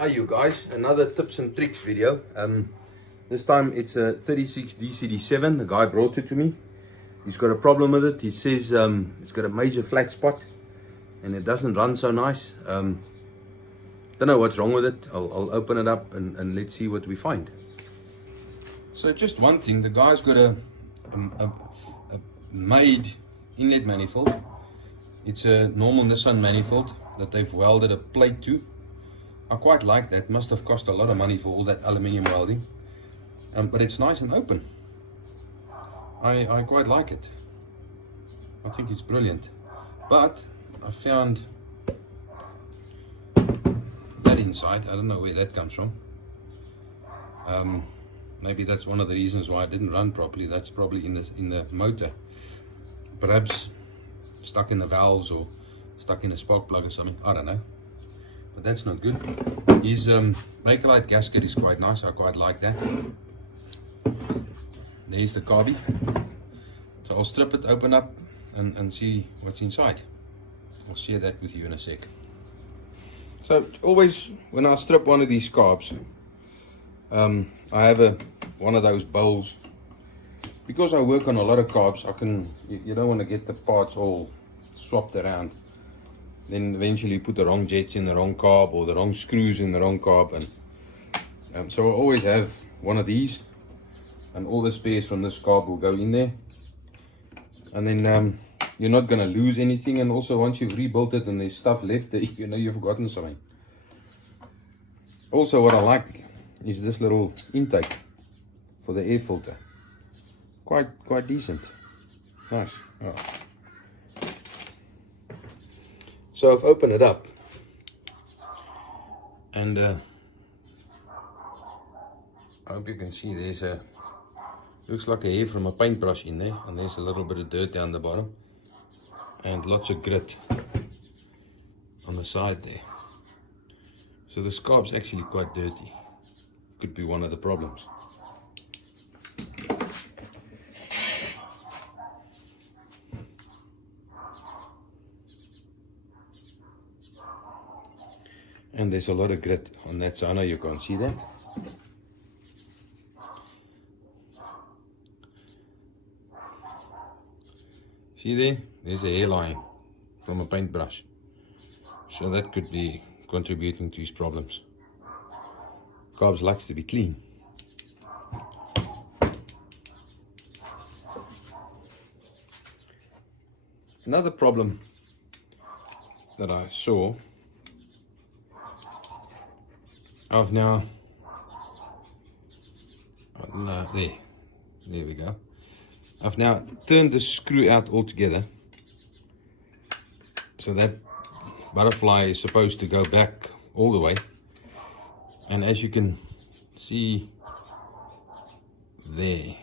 Hi you guys, another tips and tricks video. This time it's a 36 DCD7. The guy brought it to me. He's got a problem with it. He says it's got a major flat spot and it doesn't run so nice. Don't know what's wrong with it. I'll open it up and let's see what we find. So just one thing, the guy's got a made inlet manifold. It's a normal Nissan manifold that they've welded a plate to. I quite like that. Must have cost a lot of money for all that aluminium welding, but it's nice and open. I quite like it. I think it's brilliant. But I found that inside. I don't know where that comes from. Maybe that's one of the reasons why it didn't run properly. That's probably in the motor, perhaps stuck in the valves or stuck in a spark plug or something. I don't know. But that's not good. His Bakelite gasket is quite nice. I quite like that. There's the carby. So I'll strip it, open up and see what's inside. I'll share that with you in a sec. So always when I strip one of these carbs, I have one of those bowls. Because I work on a lot of carbs, you don't want to get the parts all swapped around. Then eventually you put the wrong jets in the wrong carb or the wrong screws in the wrong carb, and so I always have one of these, and all the spares from this carb will go in there, and then you're not going to lose anything. And also once you've rebuilt it and there's stuff left there, you know you've forgotten something. Also what I like is this little intake for the air filter. Quite decent. Nice. Oh. So I've opened it up, and I hope you can see there's looks like a hair from a paintbrush in there, and there's a little bit of dirt down the bottom, and lots of grit on the side there. So the carb's actually quite dirty. Could be one of the problems. And there's a lot of grit on that, so I know you can't see that. See there? There's a hairline from a paintbrush. So that could be contributing to his problems. Carbs likes to be clean. Another problem that I saw, I've now, there we go. I've now turned the screw out altogether, so that butterfly is supposed to go back all the way. And as you can see there,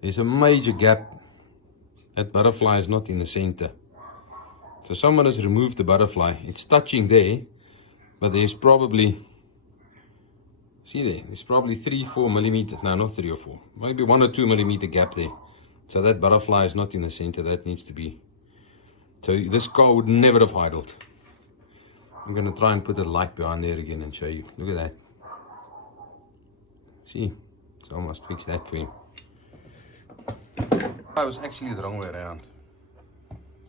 there's a major gap. That butterfly is not in the center. So someone has removed the butterfly. It's touching there, but there's probably, see there, there's probably 3-4 millimeters, no, not 3 or 4, maybe 1 or 2 millimeter gap there. So that butterfly is not in the center. That needs to be, so this car would never have idled. I'm going to try and put a light behind there again and show you. Look at that. See, so I must fix that for him. I was actually the wrong way around.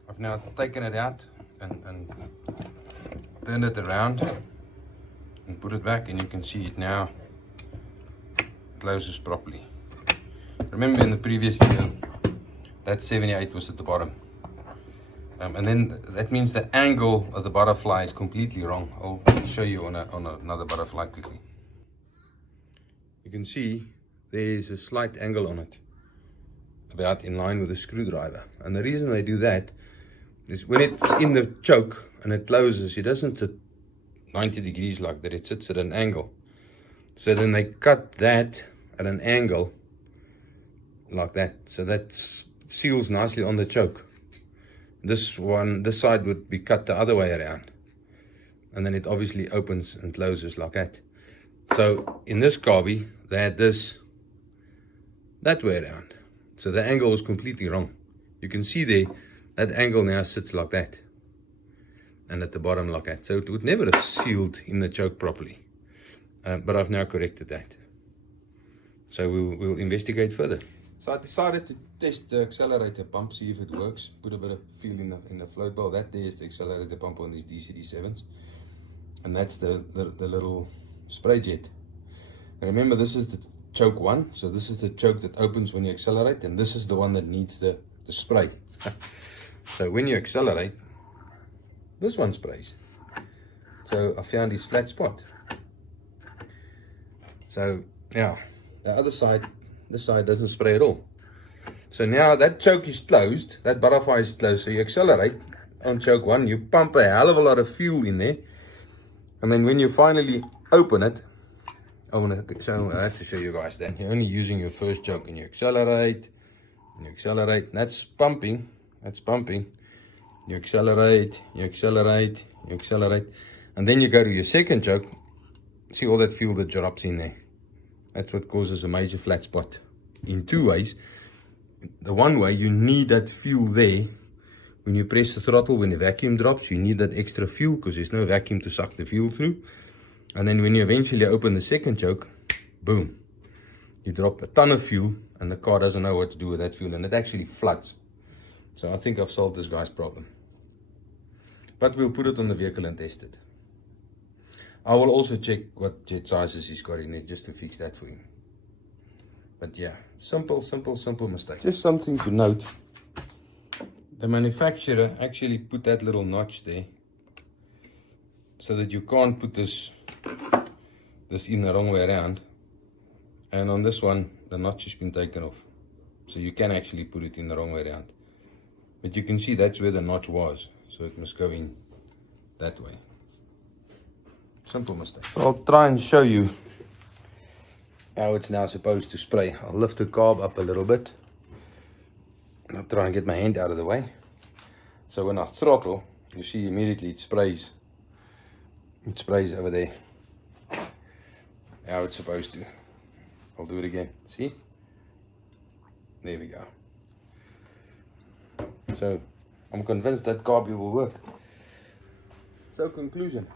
I've now taken it out and turned it around and put it back, and you can see it now closes properly. Remember in the previous video, that 78 was at the bottom. And then that means the angle of the butterfly is completely wrong. I'll show you on another butterfly quickly. You can see there's a slight angle on it, about in line with the screwdriver. And the reason they do that is when it's in the choke and it closes, it doesn't sit 90 degrees like that, it sits at an angle. So then they cut that at an angle like that, so that seals nicely on the choke. This side would be cut the other way around, and then it obviously opens and closes like that. So in this carby, they had this that way around, so the angle was completely wrong. You can see there that angle now sits like that, and at the bottom like that. So it would never have sealed in the choke properly. But I've now corrected that. So we'll investigate further. So I decided to test the accelerator pump, see if it works. Put a bit of feel in the float bowl. That there is the accelerator pump on these DCD7s. And that's the little spray jet. And remember, this is the choke one. So this is the choke that opens when you accelerate. And this is the one that needs the spray. So when you accelerate, this one sprays. So I found this flat spot. So yeah, the other side, this side doesn't spray at all. So now that choke is closed, that butterfly is closed. So you accelerate on choke one, you pump a hell of a lot of fuel in there. And then when you finally open it, I have to show you guys that. You're only using your first choke and you accelerate, and that's pumping, You accelerate, you accelerate, you accelerate. And then you go to your second choke, see all that fuel that drops in there. That's what causes a major flat spot. In two ways. The one way, you need that fuel there. When you press the throttle, when the vacuum drops, you need that extra fuel because there's no vacuum to suck the fuel through. And then when you eventually open the second choke, boom. You drop a ton of fuel and the car doesn't know what to do with that fuel and it actually floods. So I think I've solved this guy's problem. But we'll put it on the vehicle and test it. I will also check what jet sizes he's got in it just to fix that for him. But yeah, simple mistake. Just something to note. The manufacturer actually put that little notch there so that you can't put this in the wrong way around. And on this one, the notch has been taken off. So you can actually put it in the wrong way around. But you can see that's where the notch was. So it must go in that way. Simple mistake. So I'll try and show you how it's now supposed to spray. I'll lift the carb up a little bit. I'll try and get my hand out of the way. So when I throttle, you see immediately it sprays. It sprays over there. How it's supposed to. I'll do it again. See? There we go. So I'm convinced that carb will work. So conclusion.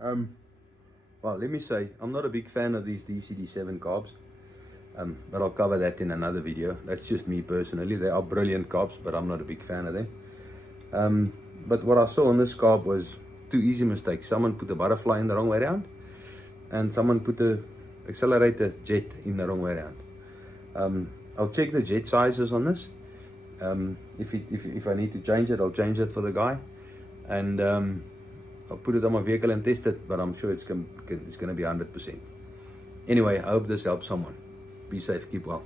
Well, let me say, I'm not a big fan of these DCD7 carbs, but I'll cover that in another video. That's just me personally. They are brilliant carbs, but I'm not a big fan of them. But what I saw on this carb was two easy mistakes. Someone put the butterfly in the wrong way around, and someone put the accelerator jet in the wrong way around. I'll check the jet sizes on this. If I need to change it, I'll change it for the guy, and I'll put it on my vehicle and test it, but I'm sure it's going to be 100%. Anyway, I hope this helps someone. Be safe, keep well.